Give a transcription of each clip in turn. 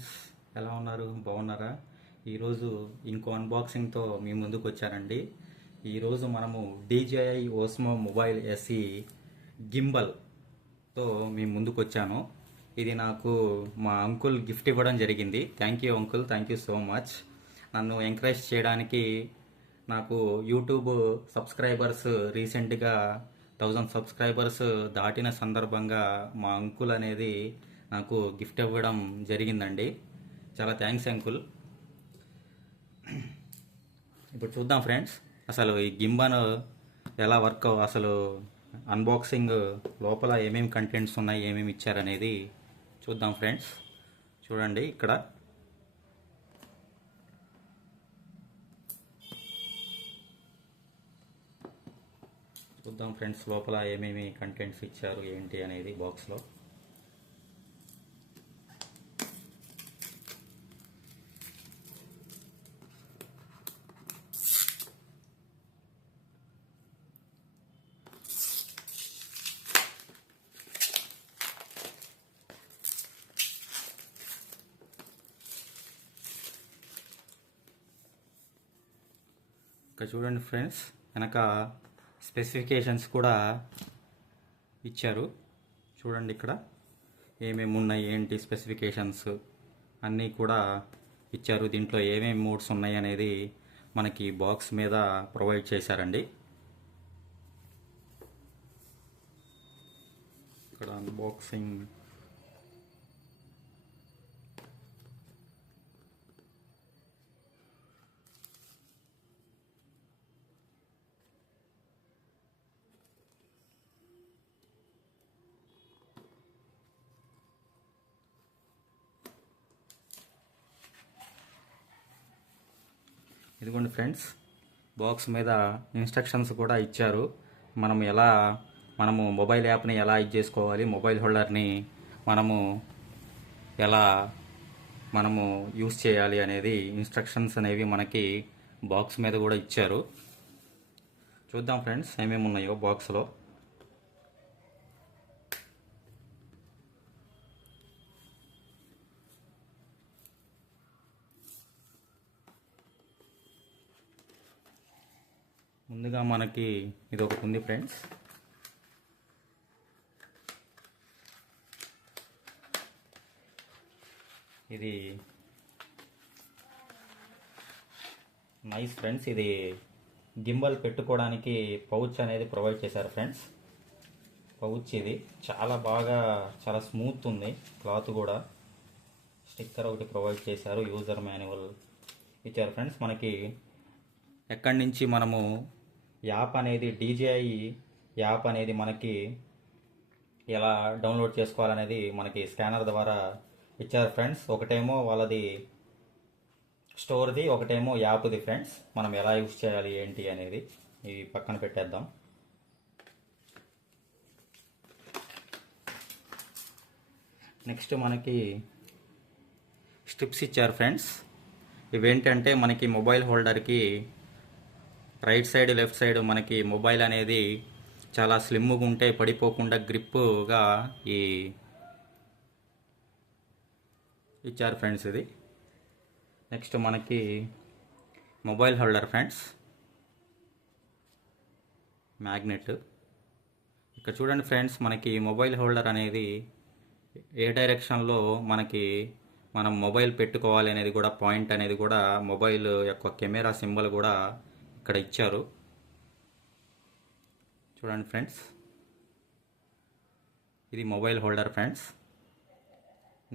Friends, ఎలా ఉన్నారు? బాగున్నారా? ఈరోజు ఇంకో అన్బాక్సింగ్తో మీ ముందుకు వచ్చానండి. ఈరోజు మనము DJI Osmo మొబైల్ SE గింబల్తో మీ ముందుకు వచ్చాను. ఇది నాకు మా అంకుల్ గిఫ్ట్ ఇవ్వడం జరిగింది. Thank you uncle, thank you so much. నన్ను ఎంకరేజ్ చేయడానికి నాకు యూట్యూబ్ సబ్స్క్రైబర్స్ రీసెంట్గా 1000 సబ్స్క్రైబర్స్ దాటిన సందర్భంగా మా అంకుల్ అనేది నాకు గిఫ్ట్ ఇవ్వడం జరిగిందండి. చాలా థ్యాంక్స్ అంకుల్. ఇప్పుడు చూద్దాం ఫ్రెండ్స్, అసలు ఈ గింబన్ ఎలా వర్క్, అసలు అన్బాక్సింగ్ లోపల ఏమేమి కంటెంట్స్ ఉన్నాయి, ఏమేమి ఇచ్చారనేది చూద్దాం ఫ్రెండ్స్. చూడండి ఇక్కడ చూద్దాం ఫ్రెండ్స్, లోపల ఏమేమి కంటెంట్స్ ఇచ్చారు ఏంటి అనేది బాక్స్లో. ఇక్కడ చూడండి ఫ్రెండ్స్, వెనక స్పెసిఫికేషన్స్ కూడా ఇచ్చారు. చూడండి ఇక్కడ ఏమేమి ఉన్నాయి, ఏంటి స్పెసిఫికేషన్స్ అన్నీ కూడా ఇచ్చారు. దీంట్లో ఏమేమి మోడ్స్ ఉన్నాయి అనేది మనకి బాక్స్ మీద ప్రొవైడ్ చేశారండి. ఇక్కడ అన్బాక్సింగ్ ఇదిగోండి ఫ్రెండ్స్, బాక్స్ మీద ఇన్స్ట్రక్షన్స్ కూడా ఇచ్చారు. మనము మొబైల్ యాప్ని ఎలా యూజ్ చేసుకోవాలి, మొబైల్ హోల్డర్ని ఎలా యూస్ చేయాలి అనేది ఇన్స్ట్రక్షన్స్ అనేవి మనకి బాక్స్ మీద కూడా ఇచ్చారు. చూద్దాం ఫ్రెండ్స్ ఏమేమి ఉన్నాయో బాక్స్లో. ముందుగా మనకి ఇది ఒకటి ఉంది ఫ్రెండ్స్. ఇది నైస్ ఫ్రెండ్స్. ఇది గింబల్ పెట్టుకోవడానికి పౌచ్ అనేది ప్రొవైడ్ చేశారు ఫ్రెండ్స్. పౌచ్ ఇది చాలా స్మూత్ ఉంది. క్లాత్ కూడా, స్టిక్కర్ ఒకటి ప్రొవైడ్ చేశారు. యూజర్ మాన్యువల్ ఇచ్చారు ఫ్రెండ్స్. మనకి ఎక్కడి నుంచి మనము యాప్ అనేది, DJI యాప్ అనేది మనకి ఎలా డౌన్లోడ్ చేసుకోవాలనేది మనకి స్కానర్ ద్వారా ఇచ్చారు ఫ్రెండ్స్. ఒకటేమో వాళ్ళది స్టోర్ది, ఒకటేమో యాప్ది ఫ్రెండ్స్. మనం ఎలా యూజ్ చేయాలి ఏంటి అనేది ఇవి పక్కన పెట్టేద్దాం. నెక్స్ట్ మనకి స్ట్రిప్స్ ఇచ్చారు ఫ్రెండ్స్. ఇవేంటంటే మనకి మొబైల్ హోల్డర్కి రైట్ సైడ్, లెఫ్ట్ సైడ్ మనకి మొబైల్ అనేది చాలా స్లిమ్గా ఉంటే పడిపోకుండా గ్రిప్గా ఇచ్చారు ఫ్రెండ్స్ ఇది. నెక్స్ట్ మనకి మొబైల్ హోల్డర్ ఫ్రెండ్స్, మ్యాగ్నెట్. ఇక్కడ చూడండి ఫ్రెండ్స్, మనకి మొబైల్ హోల్డర్ అనేది ఏ డైరెక్షన్లో మనం మొబైల్ పెట్టుకోవాలి అనేది కూడా, పాయింట్ అనేది కూడా మొబైల్ యొక్క కెమెరా సింబల్ కూడా ఇక్కడ ఇచ్చారు. చూడండి ఫ్రెండ్స్, ఇది మొబైల్ హోల్డర్ ఫ్రెండ్స్.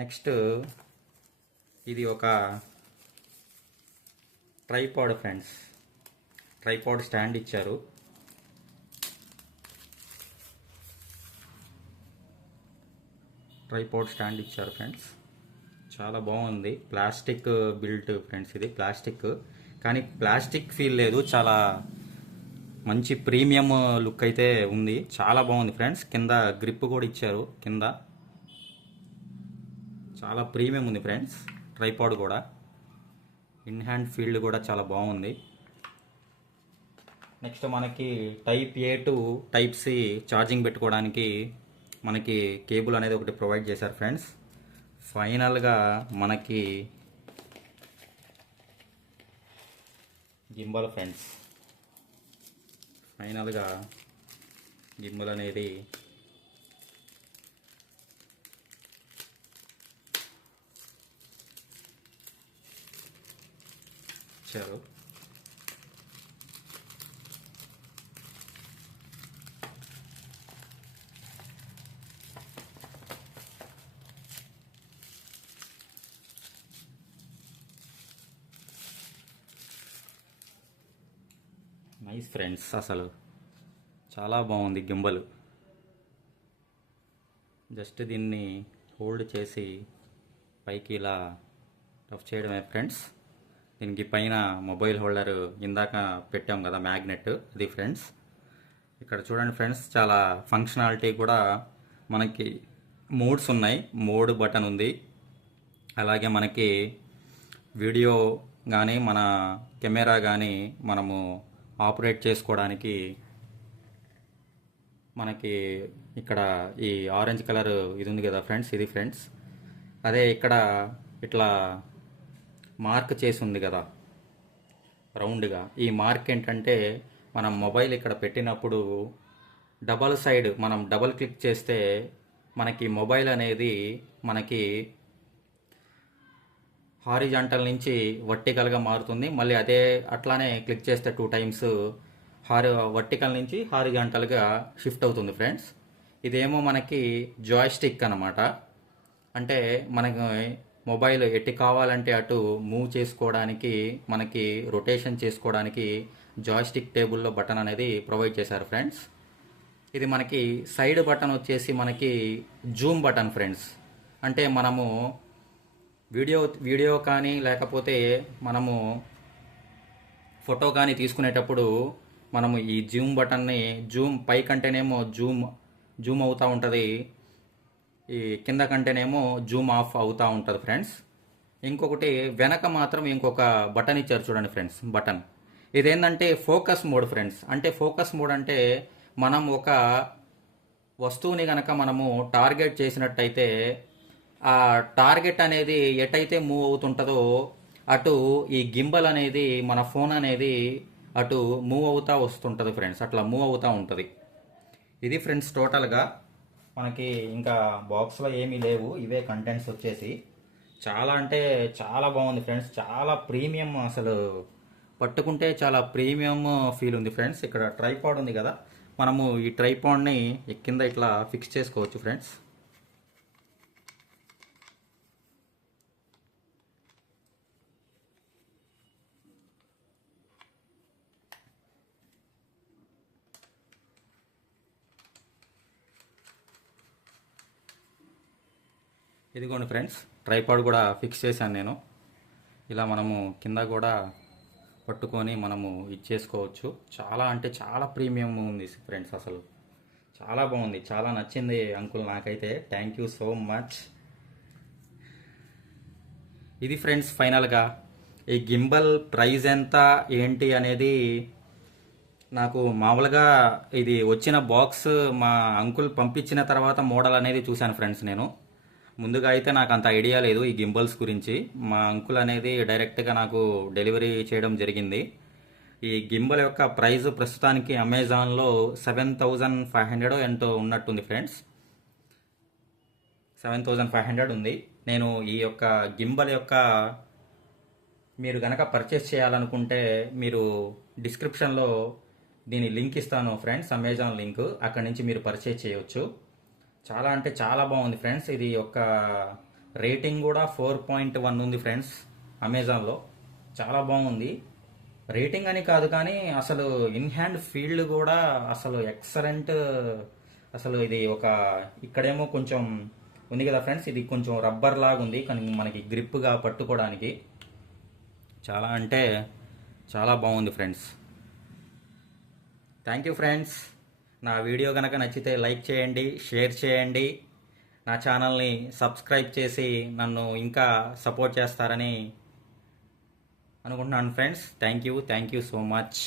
నెక్స్ట్ ఇది ఒక ట్రైపాడ్ ఫ్రెండ్స్. ట్రైపాడ్ స్టాండ్ ఇచ్చారు. ఫ్రెండ్స్. చాలా బాగుంది. Plastic built friends. ఇది ప్లాస్టిక్, కానీ ప్లాస్టిక్ ఫీల్ లేదు. చాలా మంచి ప్రీమియం లుక్ అయితే ఉంది. చాలా బాగుంది ఫ్రెండ్స్. కింద గ్రిప్ కూడా ఇచ్చారు. కింద చాలా ప్రీమియం ఉంది ఫ్రెండ్స్. ట్రైపాడ్ కూడా, ఇన్ హ్యాండ్ ఫీల్డ్ కూడా చాలా బాగుంది. నెక్స్ట్ మనకి type A to type C charging పెట్టుకోవడానికి మనకి కేబుల్ అనేది ఒకటి ప్రొవైడ్ చేశారు ఫ్రెండ్స్. ఫైనల్గా మనకి గింబల్ ఫ్రెండ్స్, ఫైనల్గా గింబల్ అనేది ఇచ్చారు. నైస్ ఫ్రెండ్స్, అసలు చాలా బాగుంది గింబల్. జస్ట్ దీన్ని హోల్డ్ చేసి పైకి ఇలా రఫ్ చేయడమే ఫ్రెండ్స్. దీనికి పైన మొబైల్ హోల్డర్ ఇందాక పెట్టాం కదా మ్యాగ్నెట్, అది ఫ్రెండ్స్. ఇక్కడ చూడండి ఫ్రెండ్స్, చాలా ఫంక్షనాలిటీ కూడా మనకి మోడ్స్ ఉన్నాయి. మోడ్ బటన్ ఉంది, అలాగే మనకి వీడియో కానీ మన కెమెరా కానీ మనము ఆపరేట్ చేసుకోవడానికి మనకి ఇక్కడ ఈ ఆరెంజ్ కలర్ ఇది ఉంది కదా ఫ్రెండ్స్, ఇది ఫ్రెండ్స్. అదే ఇక్కడ ఇట్లా మార్క్ చేసి ఉంది కదా రౌండ్గా, ఈ మార్క్ ఏంటంటే మనం మొబైల్ ఇక్కడ పెట్టినప్పుడు డబల్ సైడ్ మనం డబల్ క్లిక్ చేస్తే మనకి మొబైల్ అనేది మనకి హారిజాంటల్ నుంచి వర్టికల్గా మారుతుంది. మళ్ళీ అదే అట్లానే క్లిక్ చేస్తే 2 టైమ్స్ వర్టికల్ నుంచి హారిజాంటల్గా షిఫ్ట్ అవుతుంది ఫ్రెండ్స్. ఇదేమో మనకి జాయ్స్టిక్ అన్నమాట. అంటే మనకి మొబైల్ ఎటు కావాలంటే అటు మూవ్ చేసుకోవడానికి, మనకి రొటేషన్ చేసుకోవడానికి జాయ్స్టిక్ టేబుల్లో బటన్ అనేది ప్రొవైడ్ చేశారు ఫ్రెండ్స్. ఇది మనకి సైడ్ బటన్ వచ్చేసి మనకి జూమ్ బటన్ ఫ్రెండ్స్. అంటే మనము వీడియో కానీ లేకపోతే మనము ఫోటో కానీ తీసుకునేటప్పుడు మనము ఈ జూమ్ బటన్ని జూమ్ పై కంటేనేమో జూమ్ అవుతూ ఉంటుంది, ఈ కింద కంటేనేమో జూమ్ ఆఫ్ అవుతూ ఉంటుంది ఫ్రెండ్స్. ఇంకొకటి వెనక మాత్రం ఇంకొక బటన్ ఇచ్చారు చూడండి ఫ్రెండ్స్, బటన్. ఇదేంటంటే ఫోకస్ మోడ్ ఫ్రెండ్స్. అంటే ఫోకస్ మోడ్ అంటే మనం ఒక వస్తువుని కనుక మనము టార్గెట్ చేసినట్టయితే ఆ టార్గెట్ అనేది ఎటైతే మూవ్ అవుతుంటుందో అటు ఈ గింబల్ అనేది మన ఫోన్ అనేది అటు మూవ్ అవుతూ వస్తుంటుంది ఫ్రెండ్స్, అట్లా మూవ్ అవుతూ ఉంటుంది. ఇది ఫ్రెండ్స్ టోటల్గా మనకి ఇంకా బాక్స్లో ఏమీ లేవు, ఇవే కంటెంట్స్ వచ్చేసి. చాలా అంటే చాలా బాగుంది ఫ్రెండ్స్, చాలా ప్రీమియం, అసలు పట్టుకుంటే చాలా ప్రీమియం ఫీల్ ఉంది ఫ్రెండ్స్. ఇక్కడ ట్రైపాడ్ ఉంది కదా, మనము ఈ ట్రైపాడ్ని కింద ఇట్లా ఫిక్స్ చేసుకోవచ్చు ఫ్రెండ్స్. ఇదిగోండి ఫ్రెండ్స్, ట్రైపాడ్ కూడా ఫిక్స్ చేశాను నేను. ఇలా మనము కింద కూడా పట్టుకొని మనము ఇచ్చేసుకోవచ్చు. చాలా అంటే చాలా ప్రీమియం ఉంది ఫ్రెండ్స్, అసలు చాలా బాగుంది, చాలా నచ్చింది అంకుల్ నాకైతే. Thank you so much. ఇది ఫ్రెండ్స్ ఫైనల్గా ఈ గింబల్ ప్రైస్ ఎంత ఏంటి అనేది నాకు మామూలుగా ఇది వచ్చిన బాక్స్ మా అంకుల్ పంపించిన తర్వాత మోడల్ అనేది చూశాను ఫ్రెండ్స్. నేను ముందుగా అయితే నాకు అంత ఐడియా లేదు ఈ గింబల్స్ గురించి. మా అంకుల్ అనేది డైరెక్ట్గా నాకు డెలివరీ చేయడం జరిగింది. ఈ గింబల్ యొక్క ప్రైస్ ప్రస్తుతానికి అమెజాన్లో 7,500 ఎంతో ఉన్నట్టుంది ఫ్రెండ్స్, 7,500 ఉంది. నేను ఈ యొక్క గింబల్ యొక్క మీరు కనుక పర్చేస్ చేయాలనుకుంటే మీరు డిస్క్రిప్షన్లో దీని లింక్ ఇస్తాను ఫ్రెండ్స్, అమెజాన్ లింక్, అక్కడి నుంచి మీరు పర్చేస్ చేయవచ్చు. చాలా అంటే చాలా బాగుంది ఫ్రెండ్స్. ఇది యొక్క రేటింగ్ కూడా 4.1 ఉంది ఫ్రెండ్స్ అమెజాన్లో. చాలా బాగుంది. రేటింగ్ అని కాదు కానీ అసలు ఇన్ హ్యాండ్ ఫీల్డ్ కూడా అసలు ఎక్సలెంట్. అసలు ఇది ఒక ఇక్కడేమో కొంచెం ఉంది కదా ఫ్రెండ్స్, ఇది కొంచెం రబ్బర్ లాగా ఉంది కానీ మనకి గ్రిప్గా పట్టుకోవడానికి చాలా అంటే చాలా బాగుంది ఫ్రెండ్స్. Thank you friends. నా వీడియో కనుక నచ్చితే లైక్ చేయండి, షేర్ చేయండి, నా ఛానల్ని సబ్స్క్రైబ్ చేసి నన్ను ఇంకా సపోర్ట్ చేస్తారని అనుకుంటున్నాను friends. Thank you so much.